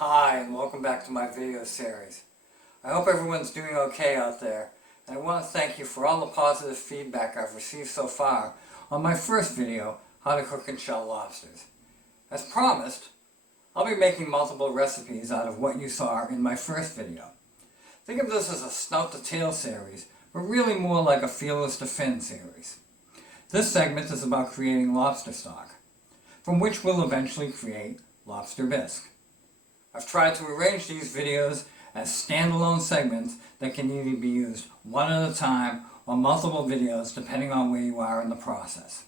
Hi, and welcome back to my video series. I hope everyone's doing okay out there, and I want to thank you for all the positive feedback I've received so far on my first video, How to Cook and Shell Lobsters. As promised, I'll be making multiple recipes out of what you saw in my first video. Think of this as a snout to tail series, but really more like a feelers to fin series. This segment is about creating lobster stock, from which we'll eventually create lobster bisque. I've tried to arrange these videos as standalone segments that can either be used one at a time or multiple videos depending on where you are in the process.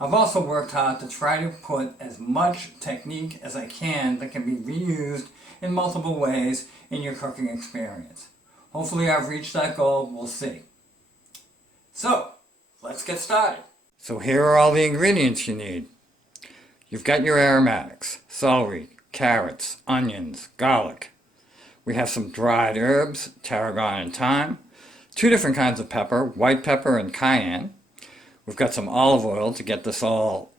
I've also worked hard to try to put as much technique as I can that can be reused in multiple ways in your cooking experience. Hopefully I've reached that goal, we'll see. So, let's get started. So here are all the ingredients you need. You've got your aromatics, celery, carrots, onions, garlic. We have some dried herbs, tarragon and thyme, 2 different kinds of pepper, white pepper and cayenne. We've got some olive oil to get this all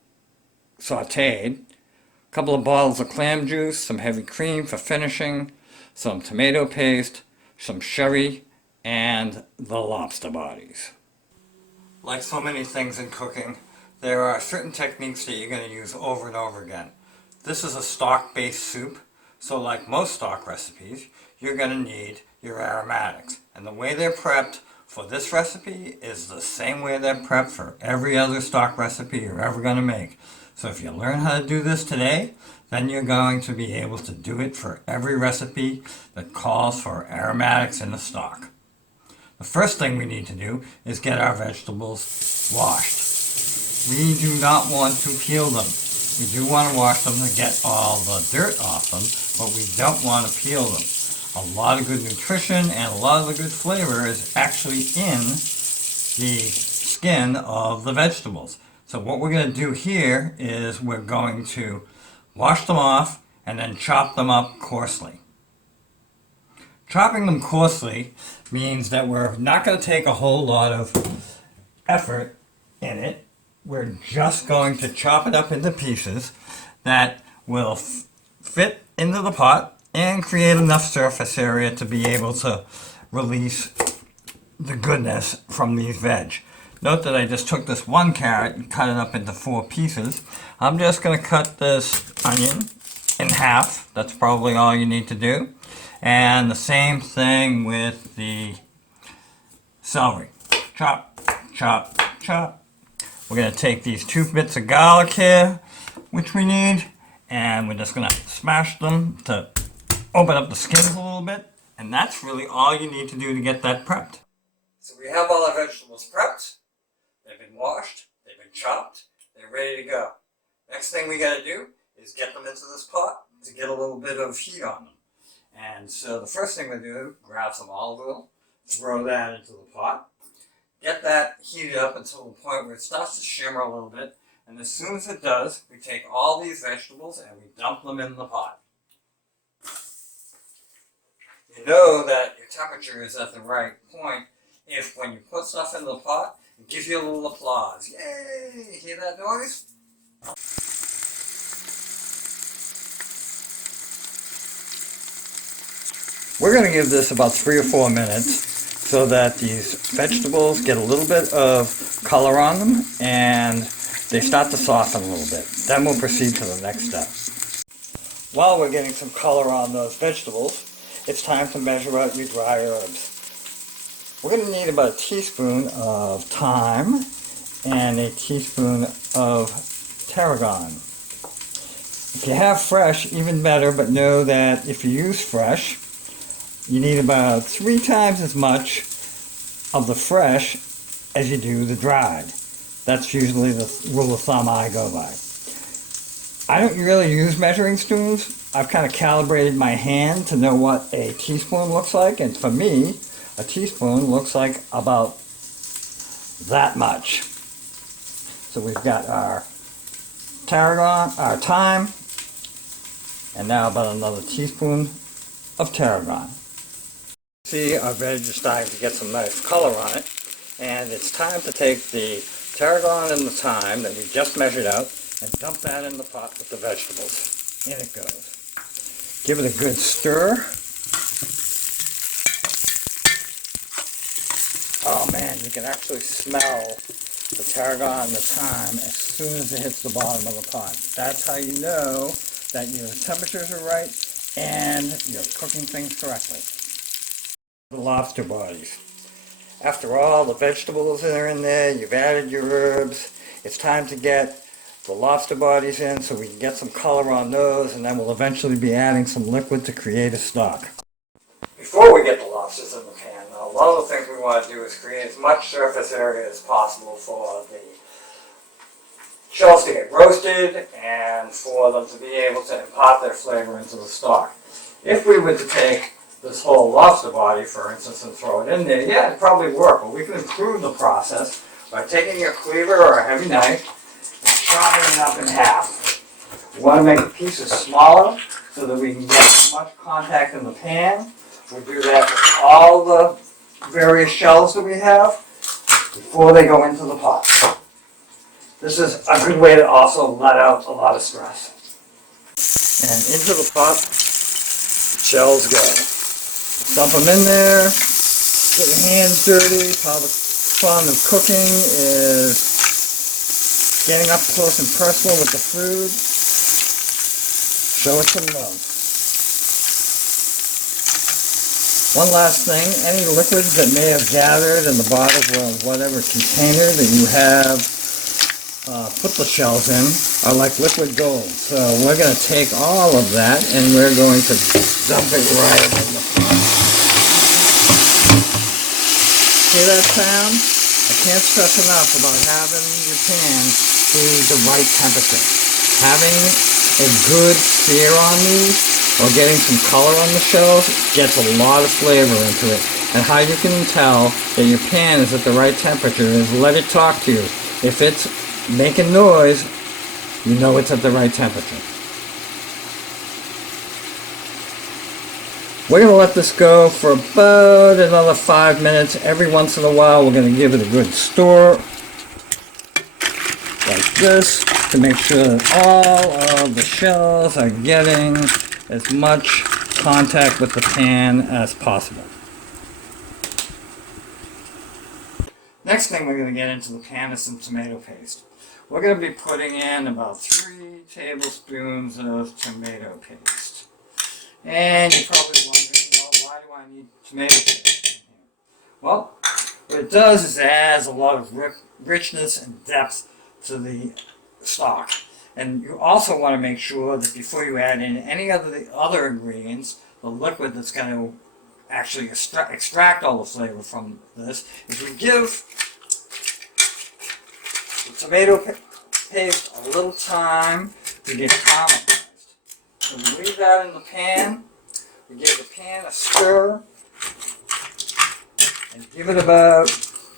sauteed, a couple of bottles of clam juice, some heavy cream for finishing, some tomato paste, some sherry, and the lobster bodies. Like so many things in cooking, there are certain techniques that you're going to use over and over again. This is a stock-based soup, so like most stock recipes, you're going to need your aromatics. And the way they're prepped for this recipe is the same way they're prepped for every other stock recipe you're ever going to make. So if you learn how to do this today, then you're going to be able to do it for every recipe that calls for aromatics in the stock. The first thing we need to do is get our vegetables washed. We do not want to peel them. We do want to wash them to get all the dirt off them, but we don't want to peel them. A lot of good nutrition and a lot of the good flavor is actually in the skin of the vegetables. So what we're going to do here is we're going to wash them off and then chop them up coarsely. Chopping them coarsely means that we're not going to take a whole lot of effort in it. We're just going to chop it up into pieces that will fit into the pot and create enough surface area to be able to release the goodness from these veg. Note that I just took this 1 carrot and cut it up into 4 pieces. I'm just going to cut this onion in half. That's probably all you need to do. And the same thing with the celery. Chop, chop, chop. We're going to take these 2 bits of garlic here, which we need, and we're just going to smash them to open up the skins a little bit. And that's really all you need to do to get that prepped. So we have all our vegetables prepped. They've been washed, they've been chopped, they're ready to go. Next thing we got to do is get them into this pot to get a little bit of heat on them. And so the first thing we do, grab some olive oil, throw that into the pot. Get that heated up until the point where it starts to shimmer a little bit. And as soon as it does, we take all these vegetables and we dump them in the pot. You know that your temperature is at the right point if when you put stuff in the pot, it gives you a little applause. Yay! Hear that noise? We're going to give this about 3 or 4 minutes so that these vegetables get a little bit of color on them and they start to soften a little bit. Then we'll proceed to the next step. While we're getting some color on those vegetables, it's time to measure out your dry herbs. We're going to need about a teaspoon of thyme and a teaspoon of tarragon. If you have fresh, even better, but know that if you use fresh, you need about 3 times as much of the fresh as you do the dried. That's usually the rule of thumb I go by. I don't really use measuring spoons. I've kind of calibrated my hand to know what a teaspoon looks like, and for me, a teaspoon looks like about that much. So we've got our tarragon, our thyme, and now about another teaspoon of tarragon. See, our veg is starting to get some nice color on it, and it's time to take the tarragon and the thyme that we just measured out and dump that in the pot with the vegetables. In it goes. Give it a good stir. Oh man, you can actually smell the tarragon and the thyme as soon as it hits the bottom of the pot. That's how you know that your temperatures are right and you're cooking things correctly. The lobster bodies. After all the vegetables that are in there, you've added your herbs, it's time to get the lobster bodies in so we can get some color on those, and then we'll eventually be adding some liquid to create a stock. Before we get the lobsters in the pan, though, one of the things we want to do is create as much surface area as possible for the shells to get roasted and for them to be able to impart their flavor into the stock. If we were to take this whole lobster body, for instance, and throw it in there, yeah, it'd probably work, but we can improve the process by taking a cleaver or a heavy knife and chopping it up in half. We want to make the pieces smaller so that we can get as much contact in the pan. We do that with all the various shells that we have before they go into the pot. This is a good way to also let out a lot of stress. And into the pot, the shells go. Dump them in there, get your hands dirty. Part of the fun of cooking is getting up close and personal with the food. Show it some love. One last thing, any liquids that may have gathered in the bottom of whatever container that you have put the shells in are like liquid gold. So we're going to take all of that and we're going to dump it right in the pot. See that sound? I can't stress enough about having your pan be the right temperature. Having a good sear on these or getting some color on the shells gets a lot of flavor into it. And how you can tell that your pan is at the right temperature is let it talk to you. If it's making noise, you know it's at the right temperature. We're going to let this go for about another 5 minutes. Every once in a while we're going to give it a good stir like this to make sure that all of the shells are getting as much contact with the pan as possible. Next thing we're going to get into the pan is some tomato paste. We're going to be putting in about 3 tablespoons of tomato paste. And you're probably wondering, well, why do I need tomato paste in here? Well, what it does is it adds a lot of richness and depth to the stock. And you also want to make sure that before you add in any of the other ingredients, the liquid that's going to actually extract all the flavor from this, is we give the tomato paste a little time to get caramelized. So we leave that in the pan, we give the pan a stir, and give it about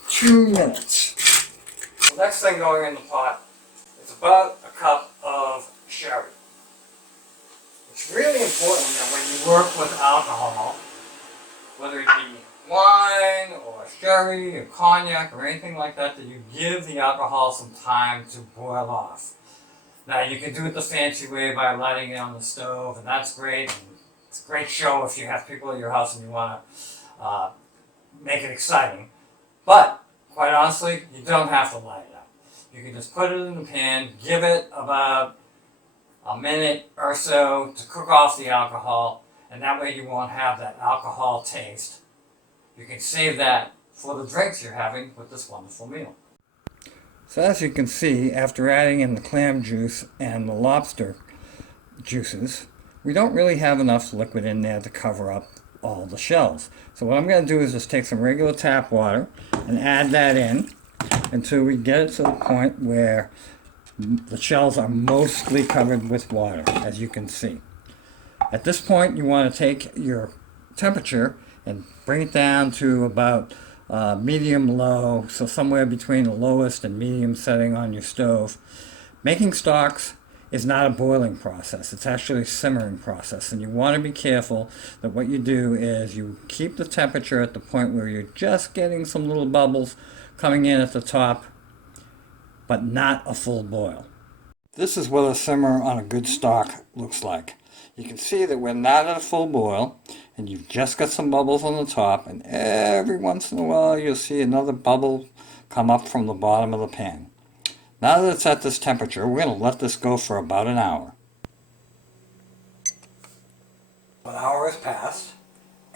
2 minutes. The next thing going in the pot is about a cup of sherry. It's really important that when you work with alcohol, whether it be wine or sherry or cognac or anything like that, that you give the alcohol some time to boil off. Now you can do it the fancy way by lighting it on the stove, and that's great. And it's a great show if you have people at your house and you want to make it exciting. But quite honestly, you don't have to light it up. You can just put it in the pan, give it about a minute or so to cook off the alcohol, and that way you won't have that alcohol taste. You can save that for the drinks you're having with this wonderful meal. So as you can see, after adding in the clam juice and the lobster juices, we don't really have enough liquid in there to cover up all the shells. So what I'm going to do is just take some regular tap water and add that in until we get it to the point where the shells are mostly covered with water, as you can see. At this point, you want to take your temperature and bring it down to about medium-low, so somewhere between the lowest and medium setting on your stove. Making stocks is not a boiling process. It's actually a simmering process, and you want to be careful that what you do is you keep the temperature at the point where you're just getting some little bubbles coming in at the top, but not a full boil. This is what a simmer on a good stock looks like. You can see that we're not at a full boil, and you've just got some bubbles on the top, and every once in a while you'll see another bubble come up from the bottom of the pan. Now that it's at this temperature, we're going to let this go for about an hour. An hour has passed,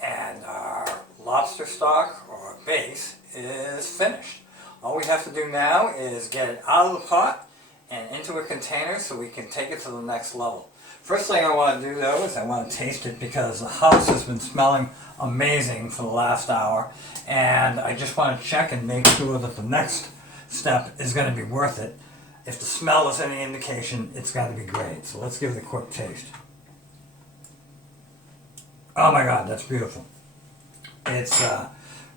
and our lobster stock, or base, is finished. All we have to do now is get it out of the pot and into a container so we can take it to the next level. First thing I want to do though is I want to taste it because the house has been smelling amazing for the last hour, and I just want to check and make sure that the next step is going to be worth it. If the smell is any indication, it's going to be great. So let's give it a quick taste. Oh my God, that's beautiful. It's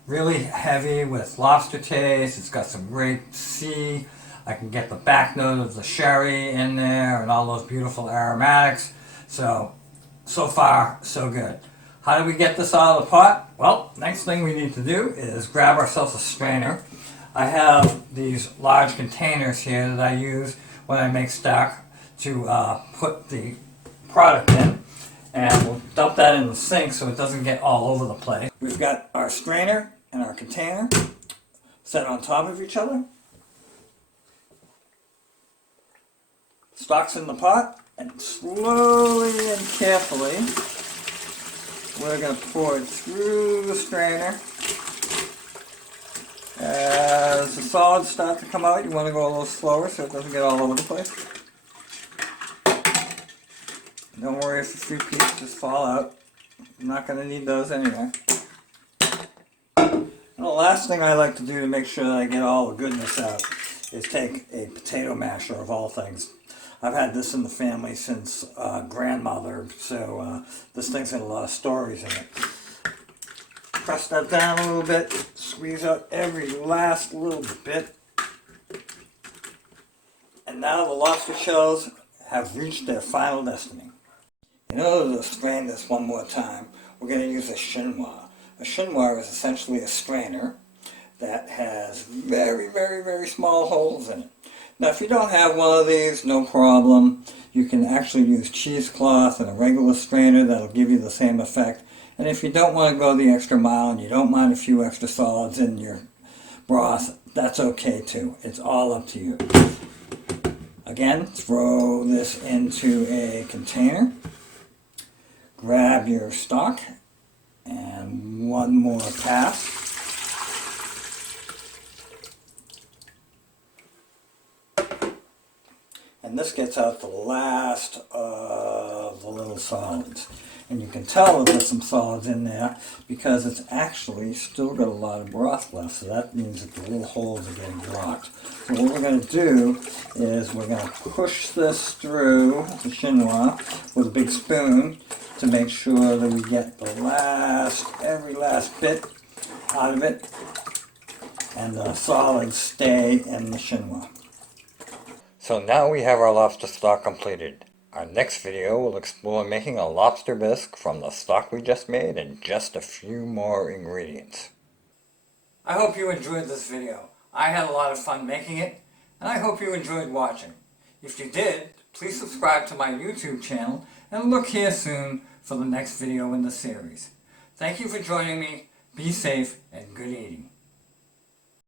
really heavy with lobster taste. It's got some great sea. I can get the back note of the sherry in there and all those beautiful aromatics. So far, so good. How do we get this out of the pot? Well, next thing we need to do is grab ourselves a strainer. I have these large containers here that I use when I make stock to put the product in. And we'll dump that in the sink so it doesn't get all over the place. We've got our strainer and our container set on top of each other. Stock's in the pot, and slowly and carefully we're going to pour it through the strainer. As the solids start to come out, you want to go a little slower so it doesn't get all over the place. Don't worry if a few pieces fall out. I'm not going to need those anyway. And the last thing I like to do to make sure that I get all the goodness out is take a potato masher of all things. I've had this in the family since grandmother, so this thing's got a lot of stories in it. Press that down a little bit, squeeze out every last little bit. And now the lobster shells have reached their final destiny. In order to strain this one more time, we're going to use a chinois. A chinois is essentially a strainer that has very, very, very small holes in it. Now if you don't have one of these, no problem. You can actually use cheesecloth and a regular strainer that'll give you the same effect. And if you don't want to go the extra mile and you don't mind a few extra solids in your broth, that's okay too. It's all up to you. Again, throw this into a container. Grab your stock and one more pass. And this gets out the last of the little solids. And you can tell that there's some solids in there because it's actually still got a lot of broth left. So that means that the little holes are getting blocked. So what we're going to do is we're going to push this through the chinois with a big spoon to make sure that we get the every last bit out of it. And the solids stay in the chinois. So now we have our lobster stock completed. Our next video will explore making a lobster bisque from the stock we just made and just a few more ingredients. I hope you enjoyed this video. I had a lot of fun making it, and I hope you enjoyed watching. If you did, please subscribe to my YouTube channel and look here soon for the next video in the series. Thank you for joining me. Be safe and good eating.